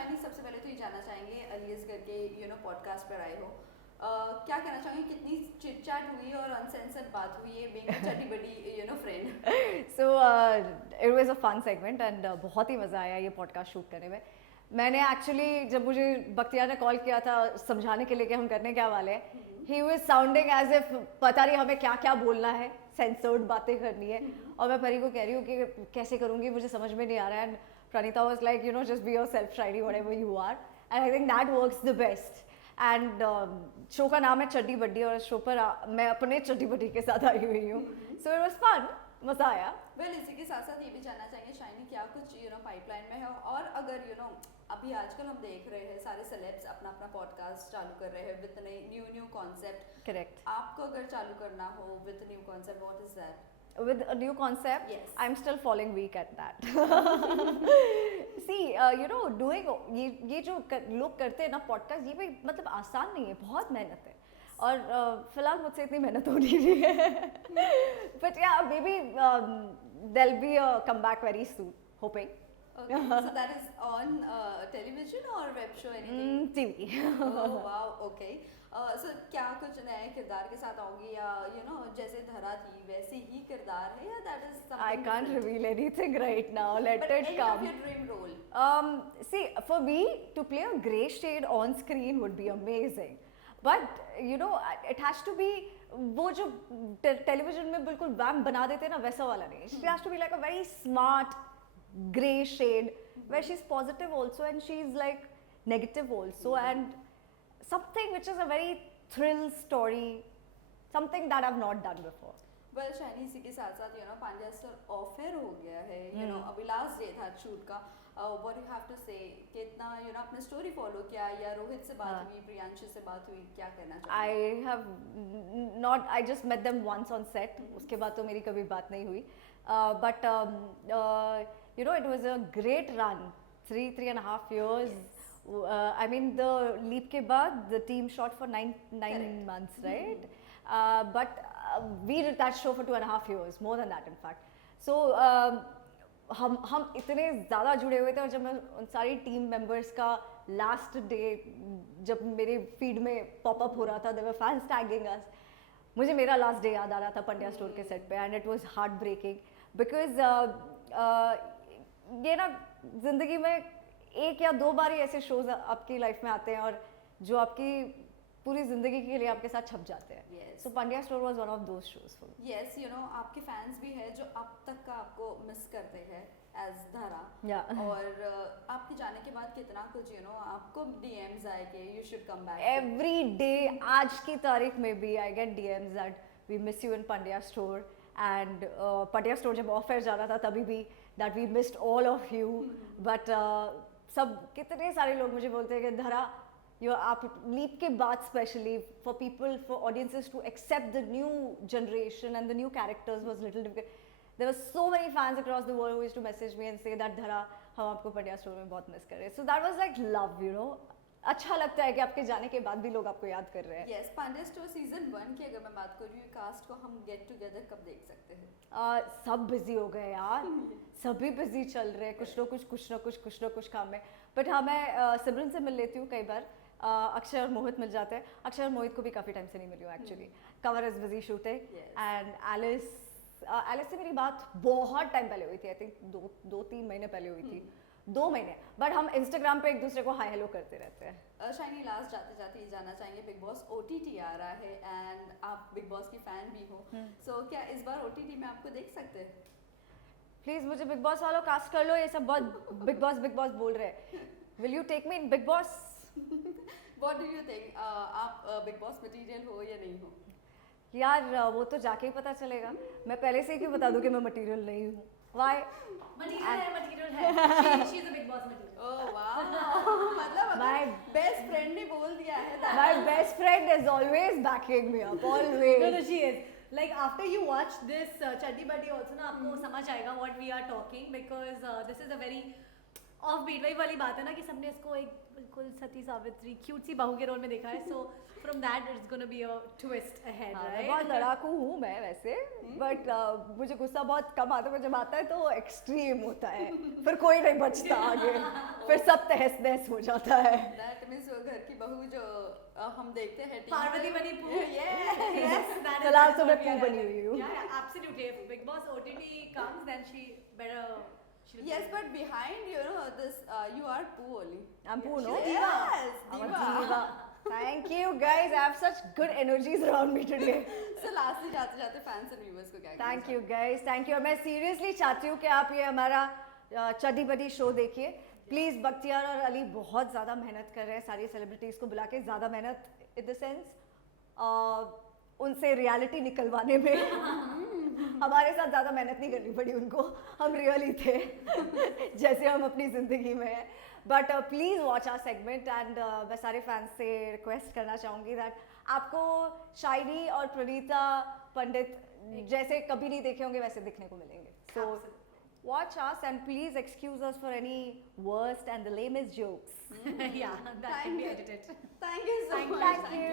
Shiny सबसे पहले तो ये जानना चाहेंगे अलियस करके पॉडकास्ट पर आए हो, क्या कहना चाहेंगे, कितनी चिट चैट हुई और अनसेंसर्ड बात हुई है बीइंग अ चटी बड़ी friend? So it was a fun segment and बहुत ही मज़ा आया ये पॉडकास्ट शूट करने में. मैंने एक्चुअली जब मुझे बख्तियार ने कॉल किया था समझाने के लिए कि हम करने क्या वाले हैं, he was sounding as if पता नहीं हमें क्या क्या बोलना है, सेंसर्ड बातें करनी है. और मैं परी को कह रही हूँ कि कैसे करूँगी, मुझे समझ में नहीं आ रहा है. And Praneeta was like just be yourself शायरी whatever you are. And I think that works the best. And show का नाम है चड्डी बड्डी और शो पर मैं अपने चड्डी बड्डी के साथ आई हुई हूँ. सो इट वाज फन, मज़ा आया. वेल इसी के साथ साथ ये भी जानना चाहेंगे शाइनी, क्या कुछ पाइपलाइन में है, और अगर अभी आजकल हम देख रहे हैं सारे सेलेब्स अपना अपना पॉडकास्ट चालू कर रहे हैं विद न्यू कॉन्सेप्ट. करेक्ट. आपको अगर चालू करना हो with new concept, what is that? With a new concept, Yes. I'm still falling weak at that. See, doing ये जो लोग करते हैं ना पॉडकास्ट, ये भी मतलब आसान नहीं है, बहुत मेहनत है. और फिलहाल मुझसे इतनी मेहनत हो नहीं रही है. But yeah, maybe there'll be a comeback very soon, hoping. Okay, so that is on television or web show, anything? TV. Oh wow, okay. So क्या कुछ नए किरदार के साथ आओगी, या जैसे धरा थी वैसे ही किरदार है, या that is something I can't different? reveal anything right now. Let But it any come. of your dream role? See, for me to play a grey shade on screen would be amazing. But it has to be वो जो television में बिल्कुल वैम्प बना देते हैं ना, वैसा वाला नहीं. She has to be like a very smart grey shade where she's positive also and she's like negative also, and something which is a very thrill story, something that I've not done before. Well shiny इसी के साथ साथ Pandya sir offer हो गया है, अभी last day था shoot का. व्हाट यू हैव टू से, कितना आपने स्टोरी फॉलो किया, या रोहित से बात हुई, प्रियांशु से बात हुई, क्या कहना चाहिए? I have not, I just met them once on set. उसके बाद तो मेरी कभी बात नहीं हुई. But it was a great run, 3.5 years. I mean the leap के बाद the team shot for nine months, right? But we did that show for 2.5 years, more than that in fact. So हम इतने ज़्यादा जुड़े हुए थे, और जब मैं उन सारी टीम मेंबर्स का लास्ट डे जब मेरे फीड में पॉपअप हो रहा था, there were fans tagging us, मुझे मेरा लास्ट डे याद आ रहा था पंड्या स्टोर के सेट पे. And it was heartbreaking because ये ना ज़िंदगी में एक या दो बार ही ऐसे शोज आपकी लाइफ में आते हैं और जो आपकी पूरी जिंदगी के लिए आपके साथ छप जाते हैं. Yes. So Pandya store was one of those shows for me. Yes, आपके फैंस भी है जो अब तक का आपको मिस करते हैं एज धरा. Yeah. और आपके जाने के बाद कितना कुछ आपको डीएम्स आए कि you should come back. Every day, आज की तारीख में भी I get DMs that we miss you in Pandya store. And Pandya store जब ऑफर जाना था तभी भी that we missed all of you. But सब कितने सारे लोग मुझे बोलते हैं कि धरा आप लीप के बाद specially for people, for audiences to accept the new generation and the new characters was little difficult. There were so many fans across the world who used to message me and say that Dhara हम आपको Pandya store में बहुत miss कर रहे हैं. So that was like love. अच्छा लगता है कि आपके जाने के बाद भी लोग आपको याद कर रहे हैं. यस, पांड्या स्टोर सीजन 1 की अगर मैं बात करूँ, कास्ट को हम गेट टुगेदर कब देख सकते हैं? सब बिजी हो गए यार. सभी बिजी चल रहे हैं, कुछ ना कुछ काम में. बट हाँ, मैं सिमरन से मिल लेती हूँ कई बार. अक्षय और मोहित मिल जाते हैं. अक्षय और मोहित को भी काफ़ी टाइम से नहीं मिली हूँ actually. Kanwar is busy shooting. And Alice से मेरी बात बहुत टाइम पहले हुई थी. आई थिंक 2-3 महीने पहले हुई थी. 2 महीने. बट हम इंस्टाग्राम पे एक दूसरे को हाई हेलो करते रहते हैं. शाइनी, लास्ट जाते जाते ये जानना चाहेंगे, बिग बॉस OTT आ रहा है एंड आप बिग बॉस की फैन भी हो, सो क्या इस बार OTT में आपको देख सकते हैं? प्लीज मुझे बिग बॉस वालों कास्ट कर लो. ये सब बहुत बिग बॉस बोल रहे हैं. Will you take me in Bigg Boss? What do you think, आप बिग बॉस मटेरियल हो या नहीं हो? यार वो तो जाके ही पता चलेगा. मैं पहले से ही क्यों बता दूं कि मैं मटेरियल नहीं हूँ? Why? मटेरियल है. She is a big boss material. Oh wow, मतलब My बेस्ट फ्रेंड ने बोल दिया है. My best friend is always backing me up, always. No, she is. Like after you watch this Chaddi Buddy also ना आपको समझ आएगा what we are talking, because this is a very offbeat वही वाली बात है ना कि सबने इसको एक बिल्कुल सती सावित्री क्यूट सी बहू के रोल में देखा है, so from that it's gonna be a twist ahead, हाँ, मैं राइट? बहुत लड़ाकू हूँ मैं वैसे, बट मुझे गुस्सा बहुत कम आता है, पर जब आता है तो एक्सट्रीम होता है, फिर कोई नहीं बचता आगे, फिर सब तहस नहस हो जाता है। दैट मींस वो घर की बहू जो हम देखते हैं TV पार्वती पे। बनी पू। Yes. Yes, that is फिलहाल that's तो what मैं we पू are बनी at. हुई हूँ। Yeah, absolutely. If Big Boss OTT comes, then she better. she'll Yes, be- but behind this, you are Poo only. I'm Poo, no? Yes, I'm a diva. diva. Thank you guys. I have such good energies around me today. So lastly जाते जाते fans and viewers को क्या Thank you guys. Thank you. और मैं seriously चाहती हूँ कि आप ये हमारा चड्डी बडी शो देखिए प्लीज़। बख्तियार और अली बहुत ज़्यादा मेहनत कर रहे हैं सारी सेलिब्रिटीज़ को बुला के, ज़्यादा मेहनत इन द सेंस उनसे रियलिटी निकलवाने में हमारे साथ ज़्यादा मेहनत नहीं करनी पड़ी उनको, हम रियल ही थे जैसे हम अपनी ज़िंदगी में हैं। But please watch our segment and मैं सारे फैंस से रिक्वेस्ट करना चाहूँगी दैट आपको शायरी और प्रणीता पंडित जैसे कभी नहीं देखे होंगे वैसे दिखने को मिलेंगे। सो watch us and please excuse us for any worst and the lamest jokes. Yeah, that can be edited. Thank you so much. Thank you.